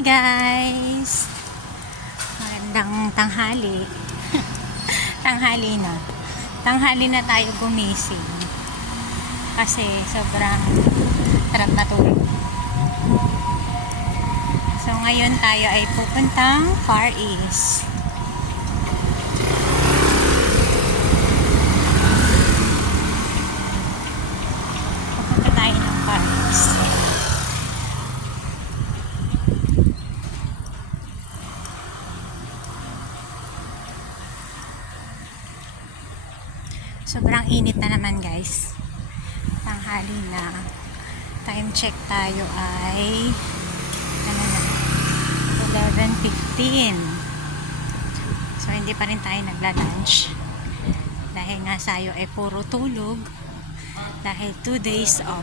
Hi guys! Magandang tanghali. Tanghali na tayo gumising. Kasi sobrang sarap matulog. So ngayon tayo ay pupuntang Far East. Pupunta tayo ng Far East. Sobrang init na naman guys. Tanghali na. Time check tayo ay 11:15. So hindi pa rin tayo nagla-lunch. Dahil nga sayo ay puro tulog. Dahil 2 days off.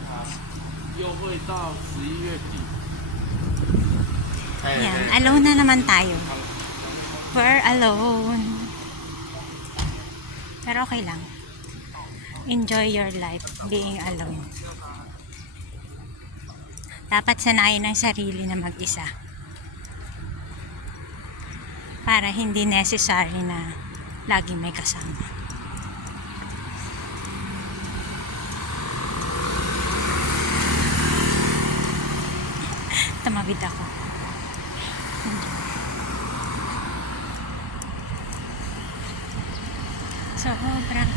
Yan, alone na naman tayo. We're alone. Pero okay lang. Enjoy your life being alone. Dapat sanayin ang sarili na mag-isa. Para hindi necessary na lagi may kasama. Tumawid ako. Sobrang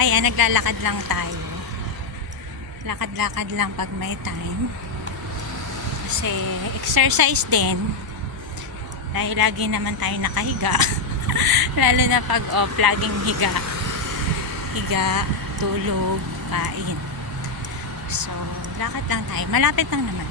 ayan, naglalakad lang tayo. Lakad-lakad lang pag may time. Kasi exercise din. Dahil lagi naman tayo nakahiga. Lalo na pag off, laging higa. Higa, tulog, kain. So, lakad lang tayo. Malapit lang naman.